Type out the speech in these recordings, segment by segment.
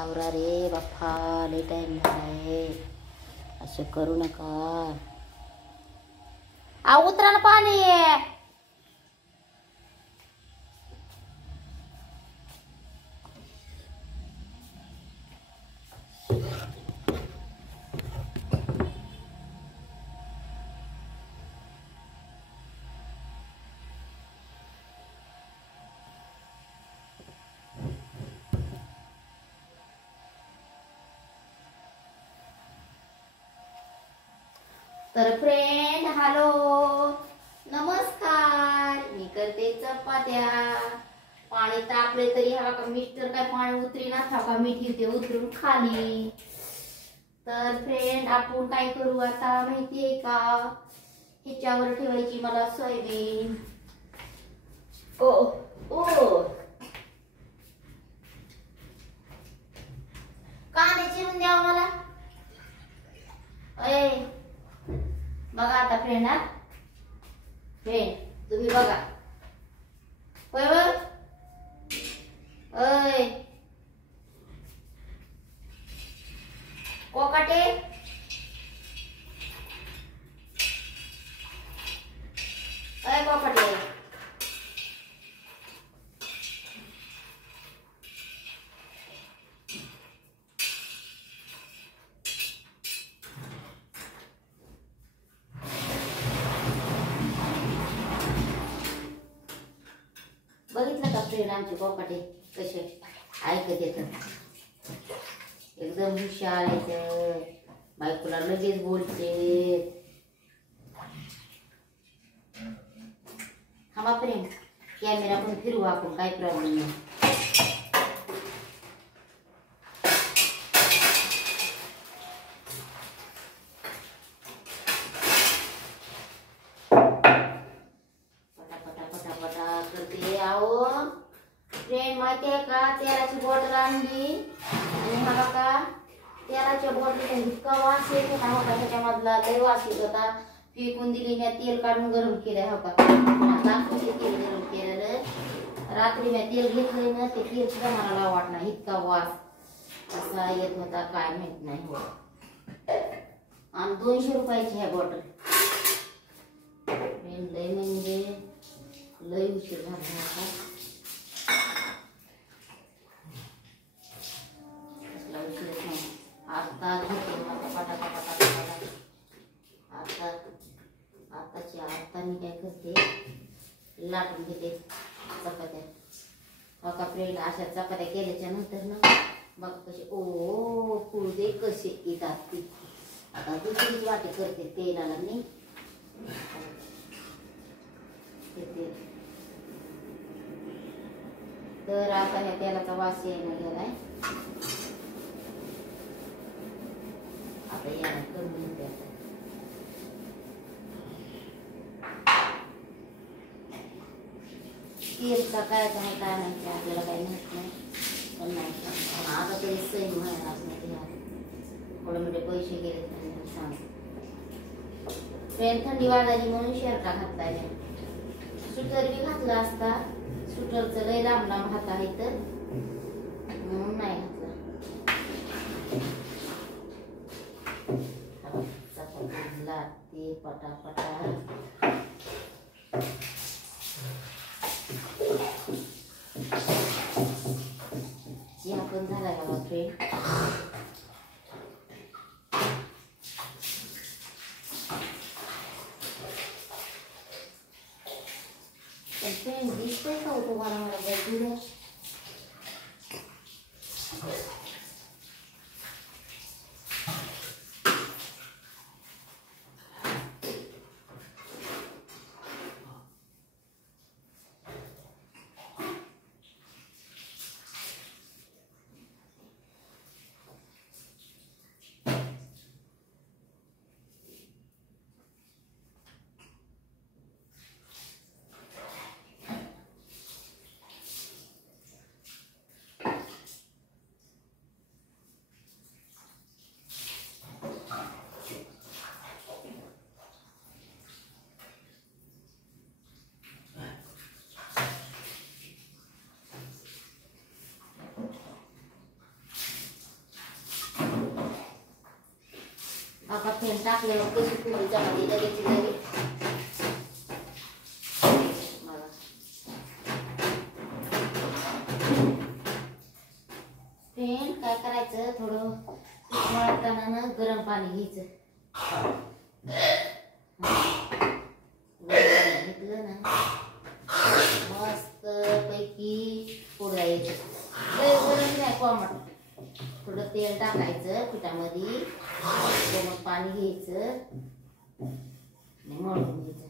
आवरा रे बाप्पा, लय टाइम झालाय. असं करू नका. उतरा ना पाणी. तर फ्रेंड, हॅलो, नमस्कार. मी करते चपात्या. पाणी तापले तरी हा का मिस्टर काय पाणी उतरी ना, हा का मी ठेवते उतरून खाली. तर फ्रेंड, आपण काय करू आता माहितीये का? ह्याच्यावर ठेवायची मला सोयाबीन. ओ ओ कांदे चिरून द्या मला. बघा आता फ्रेंड, फ्रेंड तुम्ही बघा. कोकाटे कोकाटे बघितलं का फ्रेंड, आमचे कोकाटे कसे ऐकत येतात. एकदम हुशार आहेत. बायकोला लगेच बोलते. थांबा फ्रेंड, कॅमेरा पण फिरवू आपण, काही प्रॉब्लेम नाही. फ्रेंड, माहिती आहे का, तेलाची बॉटल आणली आणि हा का तेलाच्या बॉटलीचा इतका वास येत होता, हो का त्याच्यामधला लय वास येत होता. फेकून दिली. मी तेल काढून गरम केलंय, हो का दाखवते तेल गरम केलेलं. रात्री मी तेल घेतलंय ना, ते तेल सुद्धा मला वाटणार इतका वास असा येत होता, काय माहित नाही. हो, आणि 200 रुपयाची ह्या बॉटल. लय म्हणजे लय उशीर झाला होता. आता मी काय करते, लाटून घेते चपात्या. बघा फ्रेंड, अशा चपात्या केल्याच्या नंतर ना बघ कसे फुलदे कसे येतात ती. आता दुसरीच वाटी करते तेलाला मी. तर आता ह्या तेलाचा वास यायला गेलाय. आता याला करून घेते. तेलचा काय काय काय माहिती, आपल्याला काही माहित नाही. पण नाही आता तरी सही व्हायलाच नाही. थोडं म्हणजे पैसे गेले तरी सांग. फ्रेंड, थंडी वाजायची म्हणून शर्टा घातलाय. स्वेटर बी घातला असता. स्वेटरचं लय लांब लांब हात आहे तर म्हणून नाही घातला. चपाती लागते पटापटा. चहा पण झाला का फ्रेंड? फ्रेंड दिसतंय का होतो मला बघू. टाकल्यावर कशी फुगली चपाती लगेच लगेच. बघा. फ्रेंड काय करायचं, थोडं मळताना ना गरम पाणी घ्यायचं. घेतलं ना मस्त पैकी पोळ्या येतात. लय गरम नाही कोमट. थोडं तेल टाकायचं पिठामध्ये, कोमट पाणी घ्यायचं आणि मळून घ्यायचं.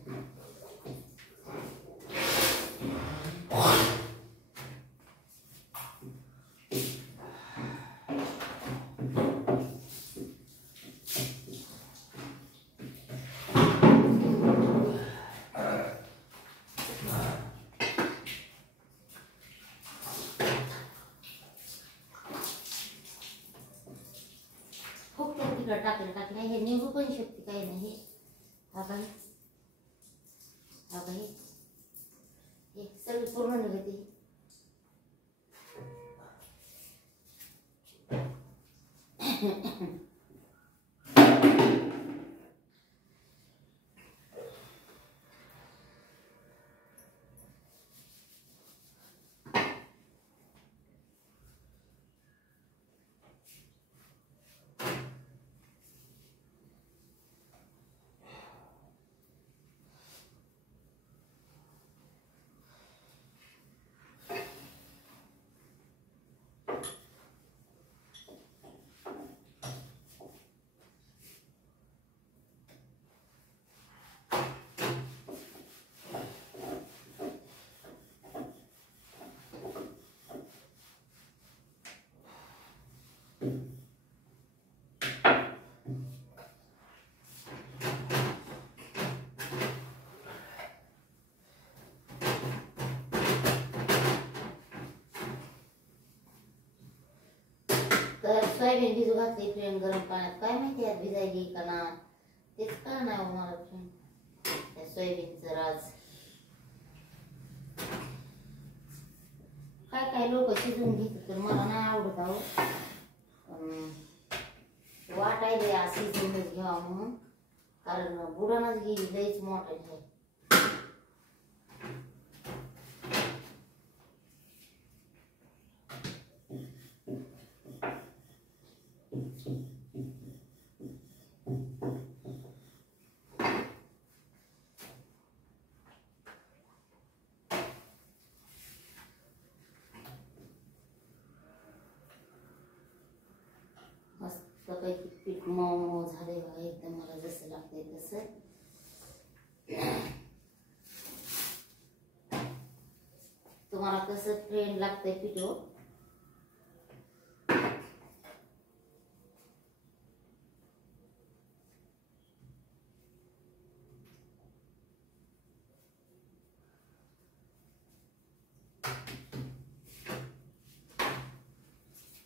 खूप त्या तिखट टाकलं हे निघू पण शकते, काही नाही. हा काही हे सगळी पूर्ण निघते. तर सोयाबीन भिजू घातली फ्रेंड गरम पाण्यात. काय माहिती यात भिजायली का ना, तेच का नाही हो मला फ्रेंड. त्या सोयाबीनचं राज. काय काय लोक शिजून घेतात, तर मला नाही आवडत आहो. वाटायले अशी शिजूनच घ्यावा म्हणून, कारण बुडानच गेली लईच मोठं आहे. मस्तपैकी पीठ मऊ मऊ झाले बघा, एकदम मला जसं लागतंय तसं. तुम्हाला कसं फ्रेंड लागतंय पीठ हो?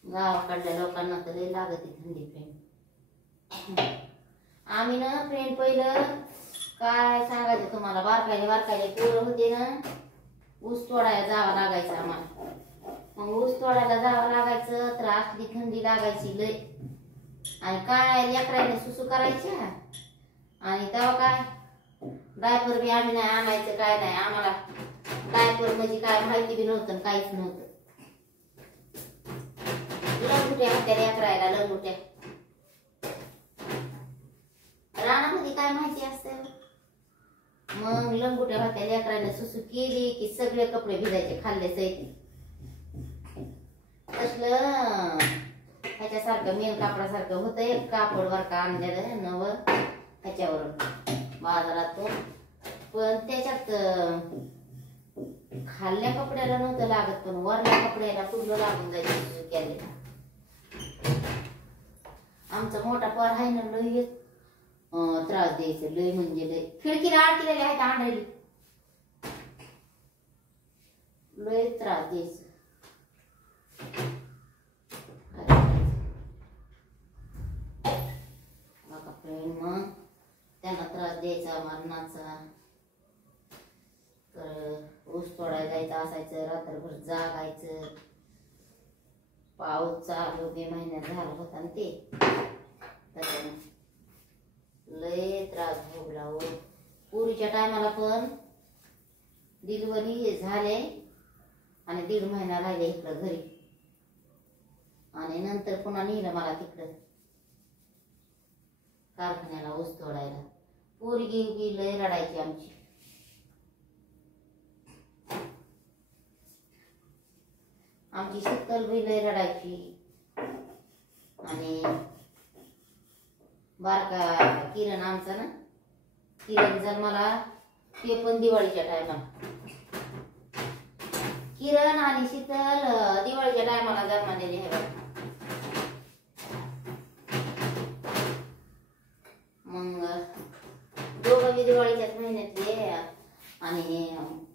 गावाकडल्या लोकांना तर लई लागते थंडी फ्रेंड. आम्ही ना फ्रेंड पहिलं काय सांगायचं तुम्हाला, बारकायले पोरं होते ना, ऊस तोडायला जावं लागायचं आम्हाला. मग ऊस तोडायला जावं लागायचं तर असली थंडी लागायची लय. आणि काय लेकरायने सुसू करायच्या. आणि तेव्हा काय डायपर बी आम्ही नाही आणायचं, काय नाही आम्हाला. डायपर म्हणजे काय माहिती बी नव्हतं, काहीच नव्हतं. लंगुट्या होत्या लेकरायला, लंगुट्या. रानामध्ये काय माहिती असतं. मग लंगुट्या होत्या लेकरायला, सुसू केली की सगळे कपडे भिजायचे खाल्ले सैती. तसलं ह्याच्यासारखं मेन कापडासारखं होतं एक कापड वर का आणलेलं नव ह्याच्यावर बाजारातून. पण त्याच्यात खाल्ल्या कपड्याला नव्हतं लागत, पण वरल्या कपड्याला पूर्ण लागून जायचं केले. आमचा मोठा पोर आहे ना, लय त्रास द्यायचं, लय म्हणजे लय. खिडकीला अडकलेले आहेत आंधळी, लय त्रास द्यायचं. मग त्यांना त्रास द्यायचा मरणाचा. तर ऊस तोडायला जायचं असायचं, रात्रभर जागायचं. पाऊस चालू मे महिन्यात झाला होता ना ते, त्याच्यामुळे लय त्रास भोगला हो. पुरीच्या टायमाला पण डिलिव्हरी झाले आणि 1.5 महिना राहिले इकडं घरी आणि नंतर पुन्हा नेलं मला तिकडं कारखान्याला ऊस तोडायला. पोरगी लय रडायची आमची. आमची शीतल बी लय रडायची आणि बारका किरण आमचा ना, किरण जन्माला ते पण दिवाळीच्या टायमाला. किरण आणि शीतल दिवाळीच्या टायमाला जन्मलेली आहे बघा. मग दोघं दिवाळीच्याच महिन्यातले आणि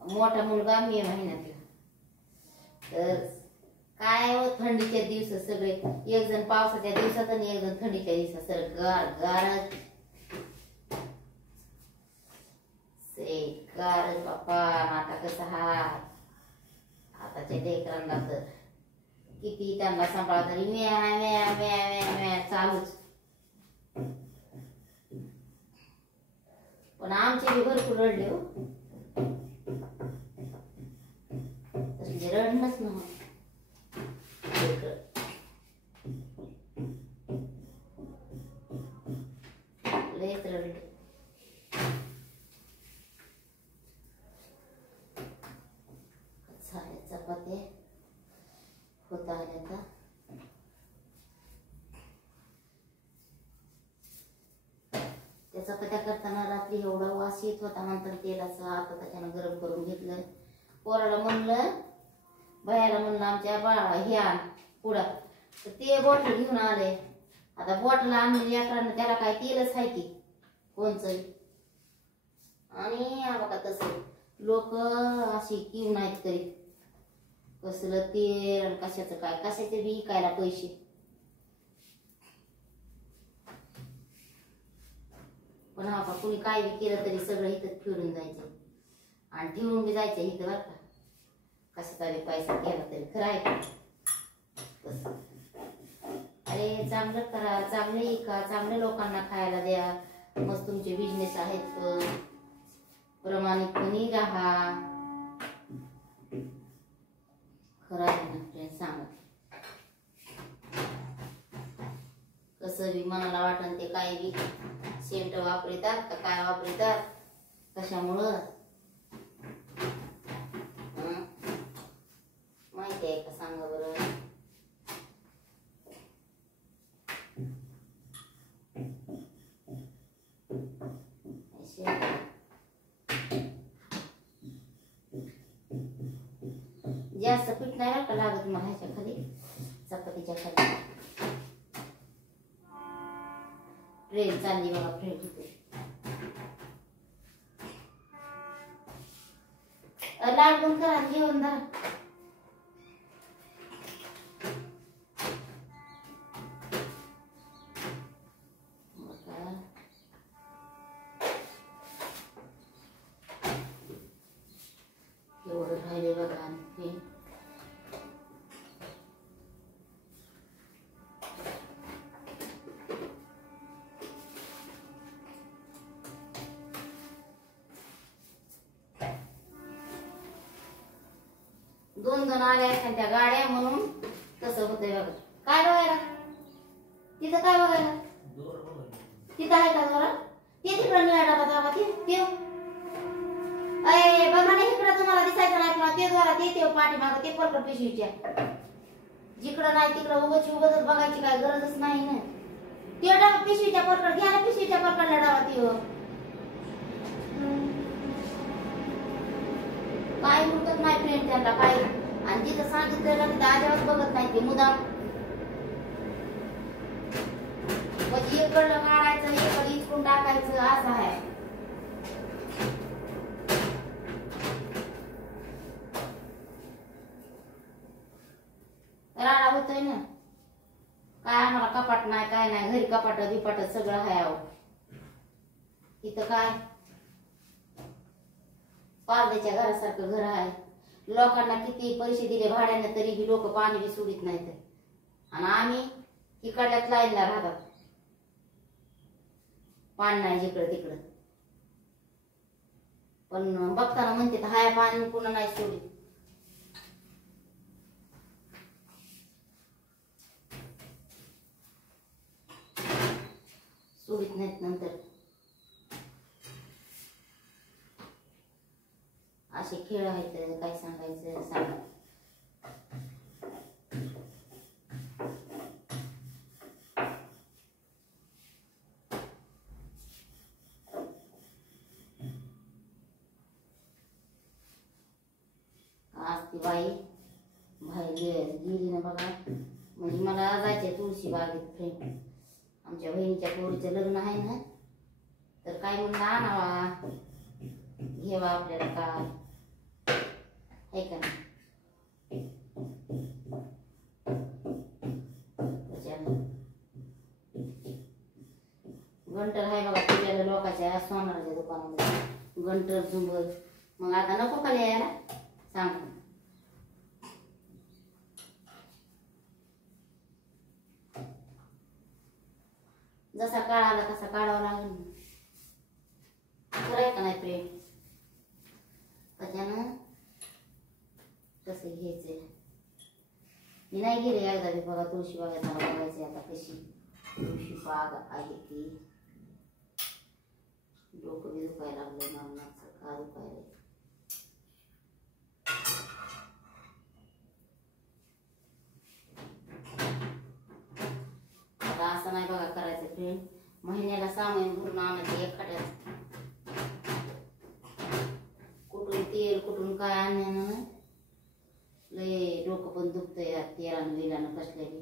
मोठा मुलगा मे महिन्यातला. तर काय हो, थंडीच्या दिवसात सगळे, एक जण पावसाच्या दिवसात आणि एक जण थंडीच्या दिवसात सर गार गारच गार बाप्पा. आता कसा हा आताच्या लेकरांना तर किती त्यांना सांभाळा तरी म्या म्या म्या म्या म्या चालूच. पण आमचे बी भरपूर रडले हो, तसले रडणंच नव्हतं. लयच रडले. चपात्या होत आल्या का. त्या चपात्या करताना रात्री एवढा वास येत होता, नंतर तेलाचा. आता त्याच्यानं गरम करून घेतलं. पोराला म्हणलं, बायाला म्हणलं आमच्या बाळा हे आण पुढा, तर ते बॉटल घेऊन आले. आता बॉटल आणलेली अकरानं त्याला काय तेलच आहे की कोणचंही. आणि बघा तसं लोक अशी किव नाहीत करीत. कसलं तेल कशाचं काय, कशाचे बी विकायला पैसे. पण हा का कुणी काय बी केलं तरी सगळं इथं फिरून जायचं आणि ठेवून बी जायचं इथं बरं का. कशाचा बी पैसा केला तरी खरं आहे का. अरे चांगलं करा, चांगलं विका, चांगल्या लोकांना खायला द्या. मस्त तुमचे बिझनेस आहेत, प्रामाणिकपणे राहा. खरं आहे ना फ्रेंड, सांगा. कसं बी मनाला वाटण ते काय बी सेंट वापरतात का काय वापरतात, कशामुळं माहिती आहे का सांगा बरं. जास्त पीठ नाही का लागत मला ह्याच्या खाली, चपातीच्या खाली. ट्रेन चालली बघा, ट्रेन इथे. लाड बंद करा, जेवण धरा. एवढं राहिले बघा. आणि 2 जण आले असतात त्या गाड्या म्हणून तसं होतंय बघा. काय बघायला तिथं, काय बघायला तिथं आहे का दोरा. ते तिकडं निळा डबा जावा ते अय बघा ना इकडं तुम्हाला दिसायचं नाही पुन्हा ते दोरा ते पाठीमागं ते परकट पिशवीच्या. जिकडं नाही तिकडं उगाच बघायची काय गरजच नाही ना. ते डबा पिशवीच्या परकट घ्या ना, पिशवीच्या परकडला डबा ते काय उरकत नाही फ्रेंड त्यांना काय. आणि जिथं सांगितलं ना तिथं अजिबात बघत नाही ते मुदाम. म्हणजे इकडलं काढायचं, इकडं इचकून टाकायचं, असं आहे. राडा होतोय ना. काय आम्हाला कपाट नाही काय नाही, घरी कपाट बिपाट सगळं आहे. आहो इथं काय पारद्याच्या घरासारखं घर आहे. लोकांना किती पैसे दिले भाड्याने तरी बी लोक पाणी बी सोडित नाहीत. आणि आम्ही इकडल्याच लाईनला राहतात. पाणी नाही जिकडं तिकडं, पण बघताना म्हणते हाय पाणी पुन्हा नाही सोडित. सोडित नाहीत नंतर. असे खेळ आहेत, काय सांगायचं सांगा. आज ती बाई बाहेर गेली ना बघा, म्हणजे मला जायचंय तुळशी बागेत फ्रेंड. आमच्या बहिणीच्या पोरीचं लग्न आहे ना, तर काय म्हणलं आणावा घेवा आपल्याला काय आहे का नाही. गंटर आहे बघा तुझ्या लोकांच्या सोनाराच्या दुकानामध्ये गंटर झुंबर. मग आता नको का यायला सांग. जसा काळ आला तसा काढावा लागेल. खरं का नाही प्रेम. त्याच्यानं कसं घ्यायचंय. मी नाही गेले एकदा बी बघा तुळशी बागेत. मला बघायचंय आता कशी तुळशी बाग आहे ती. डोकं बी दुखायला लागलं नामाचं का दुखायला. असं नाही बघा करायचं फ्रेंड. महिन्याला सामान भरून आणायचं एखाद्याच. कुठून तेल कुठून काय आणण्यानं लय डोकं पण दुखतंय या तेलानं बिलानं कसल्या बी.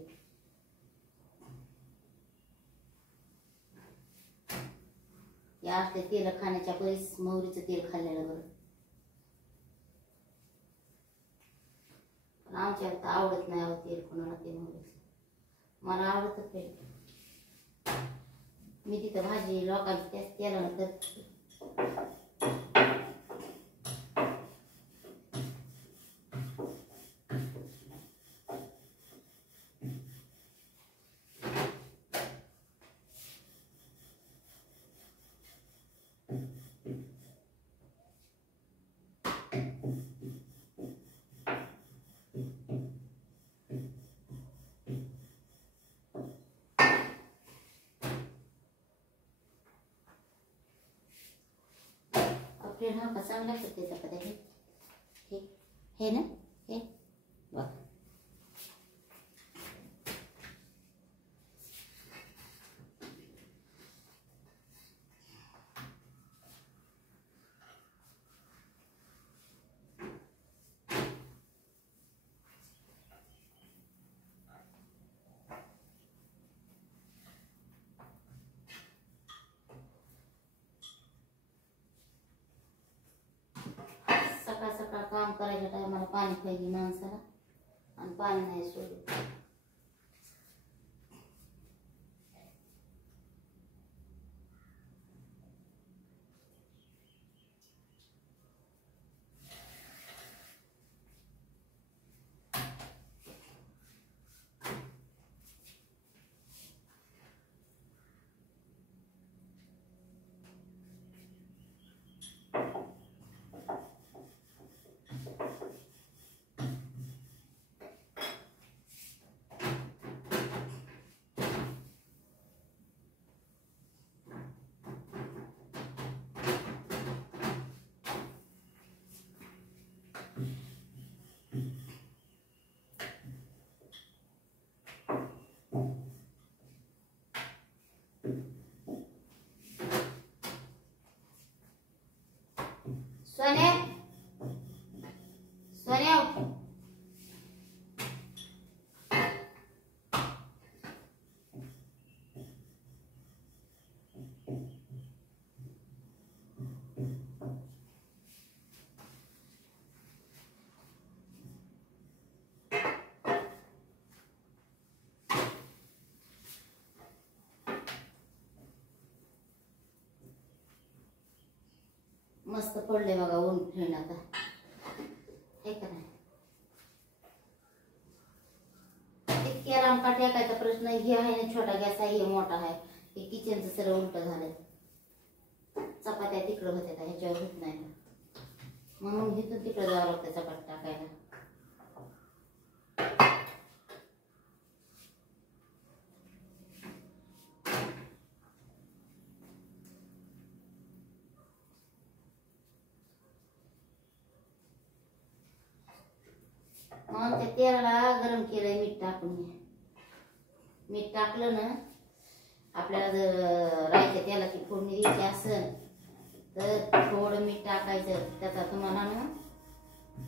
या असले तेल खाण्याच्या पैस मोहरीचं तेल खाल्लेलं बरं. पण आमच्या आता आवडत नाही तेल कोणाला ते मोहरीचं. मला आवडतं ते. मी तिथं भाजी लोकांची त्याच तेलानं करते. फ्रेंड हा कसा चांगला करते चपात्या. हे ना हे बघ. सकाळ सकाळ काम करायच्या टायमाला पाणी पाहिजे माणसाला, आणि पाणी नाही सोडत. सोन्या सोन्या मस्त पडले बघा ऊन फ्रेंड. आता हे का नाही इतक्या लांब का टेकायचा प्रश्न. हे आहे ना छोटा गॅस आहे, हे मोठा आहे. हे किचनचं सर्व उलट झालंय. चपात्या तिकडं होत्या ह्याच्यावर होत नाही म्हणून इथून तिकडं जावं लागतं चपाती टाकायला. मग त्या तेलाला गरम केलंय मीठ टाकून. मीठ टाकलं ना, आपल्याला जर राईच्या तेलाची फोडणी द्यायची असेल तर थोडं मीठ टाकायचं. त्याचा तुम्हाला ना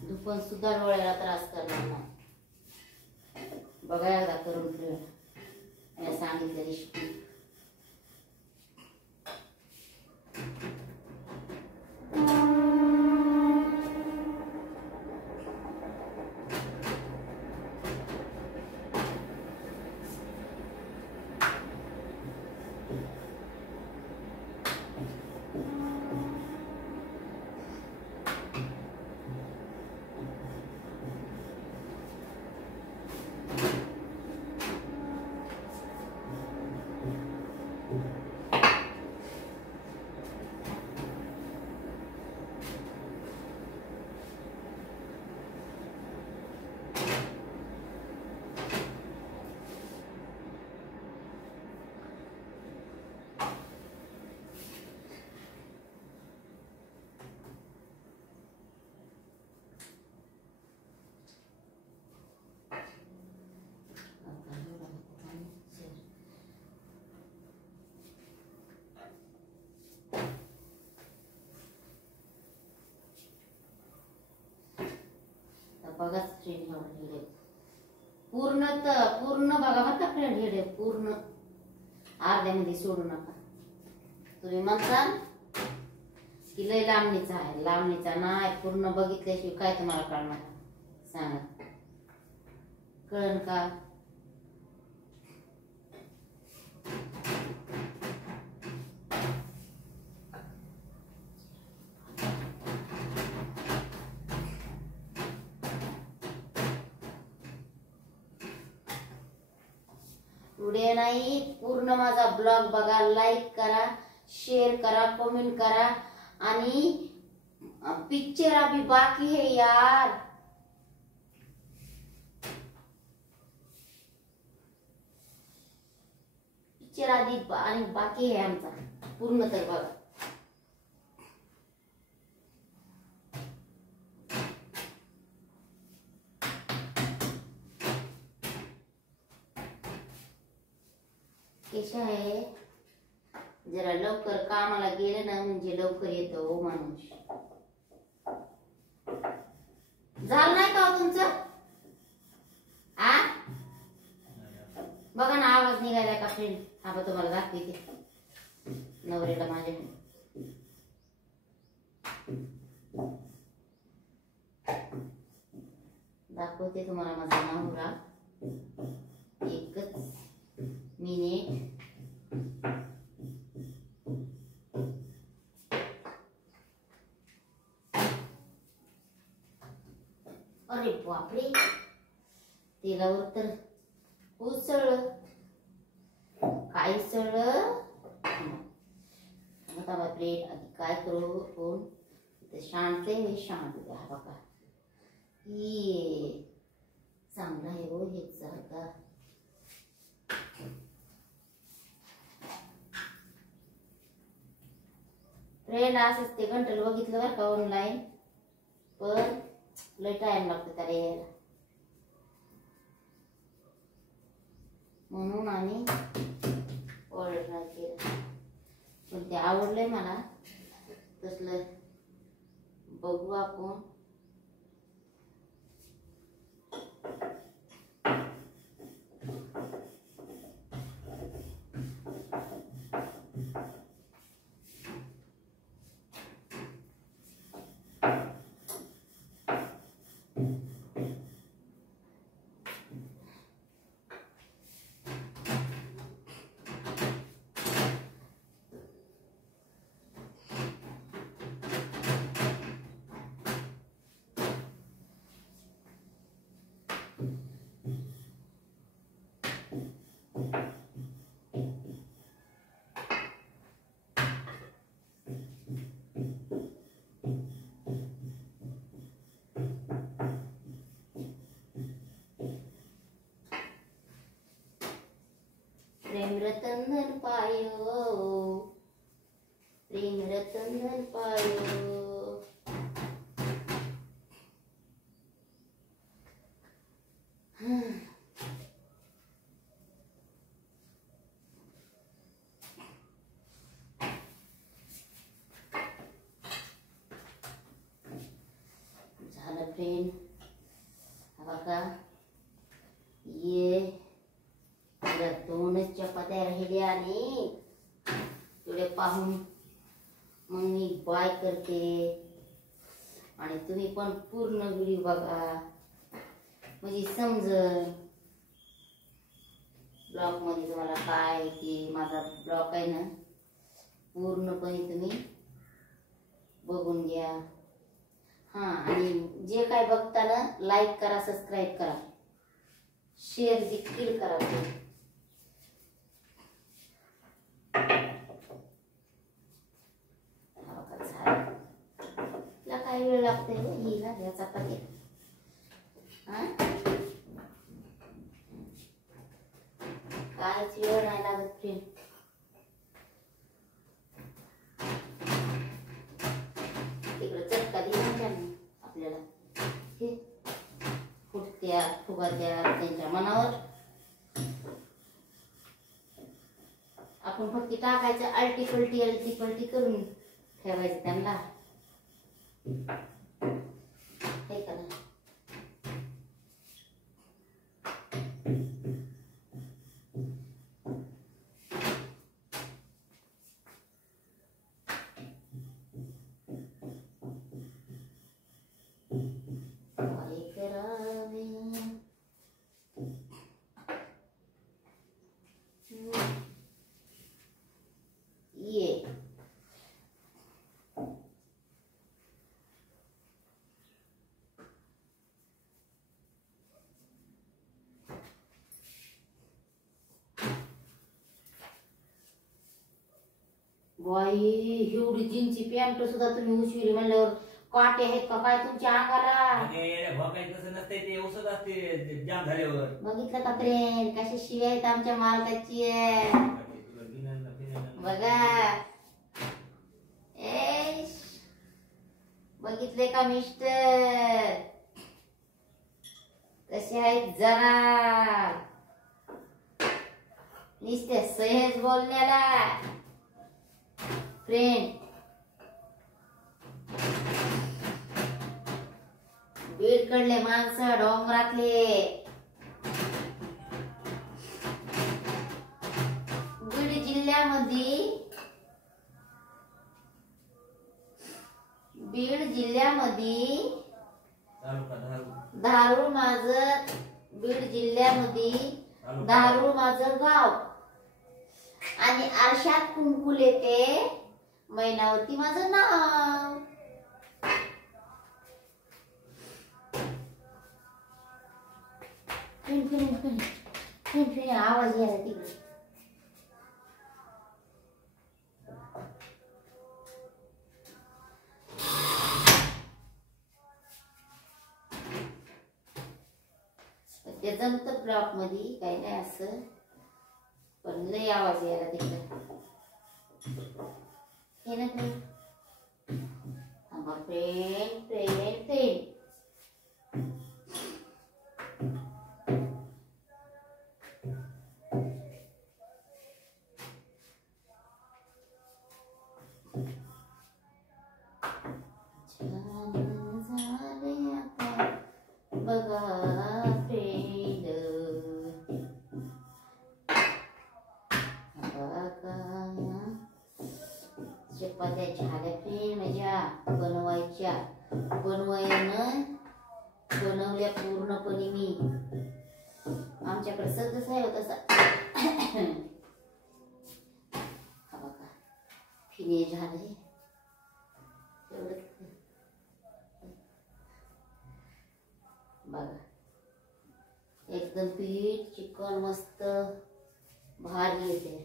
दुपण सुद्धा डोळ्याला त्रास करणार नाही. बघा एकदा करून मी सांगितलं रेसिपी. बघा फ्रेंड हे पूर्ण पूर्ण बघा बरं का फ्रेंड. हे पूर्ण अर्ध्यामध्ये सोडू नका. तुम्ही म्हणताल की लय लांबणीचा आहे. लांबणीचा नाही, पूर्ण बघितल्याशिवाय काय तुम्हाला कळणार सांगा. कळन का? व्हिडिओ नाही पूर्ण माझा ब्लॉग बघा, लाईक करा, शेअर करा, कमेंट करा. आणि पिक्चर अभी बाकी है यार. पिक्चर आधी आणि बाकी आहे आमचा पूर्ण तर बघा. कशा आहे जरा लवकर कामाला गेलं ना म्हणजे लवकर येतो माणूस. झालं नाही का तुमचं? आ बघा ना आवाज निघाला का फ्रेंड. हा तुम्हाला दाखवते नवरीला माझ्या. दाखवते तुम्हाला माझा नवरा. एकच मिनिट. अरे बापरे तेलावर तर उसळलं. काय उसळलं आता बापरे. आधी काय करू कोण शांत आहे. शांत द्या बघा. ही चांगलं आहे हो हे जागा. फ्रेंड असंच ते घंटल बघितलं बरं का ऑनलाईन. पण लय टाइम लागतो त्याला यायला म्हणून आम्ही ऑर्डर केलं. पण ते आवडलंय मला. तसलं बघू आपण. फ्रेंड, हा बघा ये मला 2च चपात्या राहिल्या आणि थोडे पाहून मग मी बाय करते. आणि तुम्ही पण पूर्ण व्हिडिओ बघा म्हणजे समजन ब्लॉग मध्ये तुम्हाला काय की माझा ब्लॉग आहे ना पूर्णपणे तुम्ही बघून घ्या. हा आणि जे काय बघता ना लाईक करा, सबस्क्राईब करा, शेअर देखील करा. काय वेळ लागते हिला या चपाती. काहीच वेळ नाही लागत फ्रेंड. तिकडे चटका दिला आपल्याला हे फुटत्या फुगात्या त्यांच्या मनावर. आपण फक्त टाकायचं अलटी पलटी करून ठेवायचं त्यांना. हे का नाही काय करावे ये बाई एवढी जीनची पॅन्ट सुद्धा तुम्ही उचविली म्हणल्यावर काटे आहेत का काय तुमच्या अंगाला? बघितलं का फ्रेंड कशी शिव्या आहेत आमच्या मालकाची. बघा बघितले का मिस्टर कसे आहेत जरा नुसते सहज बोलण्याला फ्रेंड. बीड कडले माणसं डोंगरातले बीड जिल्ह्यामध्ये धारूर माझं बीड जिल्ह्यामध्ये धारूर माझं गाव आणि आरशात कुंकुले ते मैनावती माझं नाव. आवाज यायला तिकडे. ते जमत ब्लॉक मध्ये काही नाही असं पण लय आवाज यायला तिकडे. हे ना फ्रेंड बघा फ्रेंड चपात्या झाल्या फ्रेंड माझ्या बनवायच्या बनवल्या पूर्णपणे मी. आमच्याकडे सगळंच आहे तसा. बघा फिने झाले तेवढं. बघा एकदम पीठ चिकन मस्त भारी येते.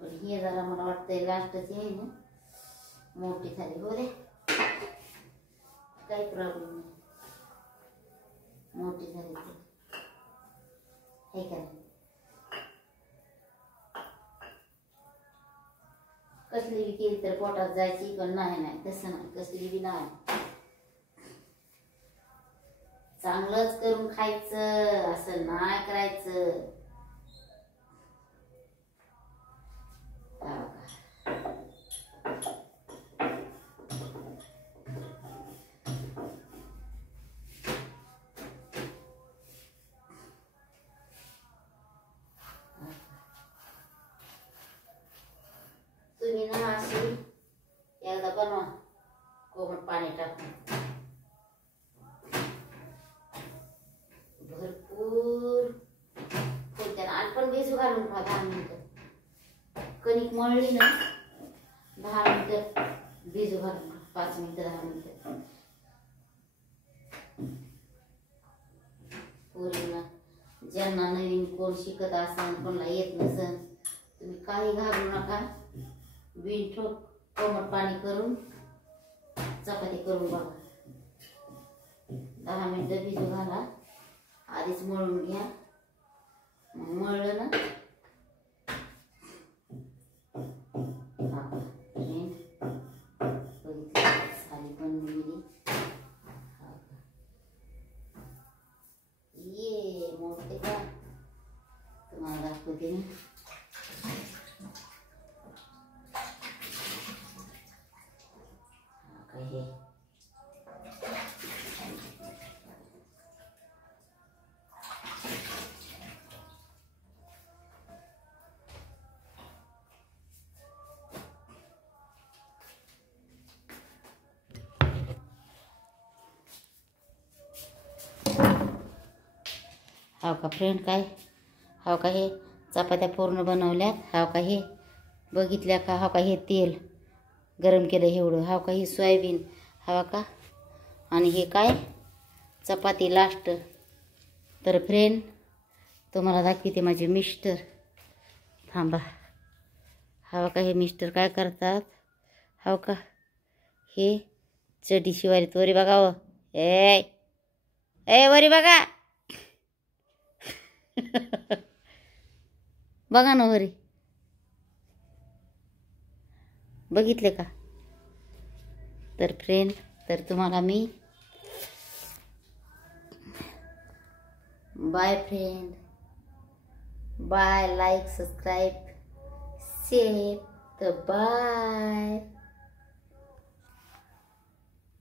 पण हे जरा मला वाटतंय लास्टची आहे ना मोठी झाली. हो रे काही प्रॉब्लेम नाही मोठी झाली ते हे का नाही. कसली बी केली तर पोटात जायची पण नाही तसं नाही. कसली बी नाही चांगलंच करून खायचं असं नाही करायचं. घालून ठेवा 10 मिनिटं. कणिक मळली ना 10 मिनिटं भिजू घालून 5 मिनिटं 10 मिनिटं. पोरींना ज्यांना नवीन कोण शिकत असन कोणाला येत नसन तुम्ही काही घाबरू नका. बिनठोक कोमट पाणी करून चपाती करून बघा. 10 मिनिटं भिजू घाला. आधीच मळून घ्या. मळलं ना साली पण मिली ये मोठे का तुम्हाला दाखवते मी. हे हाव का फ्रेंड काय हाव का हे चपात्या पूर्ण बनवल्यात. हाव का हे बघितल्या का. हाव का हे तेल गरम केलं एवढं. हाव का ही सोयाबीन. हाव का आणि हे काय चपाती लास्ट. तर फ्रेंड तुम्हाला दाखवते माझे मिस्टर. थांबा. हाव का हे मिस्टर काय करतात. हाव का हे चडी शिवारी वरी बघा. हो ए वरी बघा. बघा ना वरी बघितले का. तर फ्रेंड तर तुम्हाला मी bye friend. Bye. Like subscribe share. तर बाय.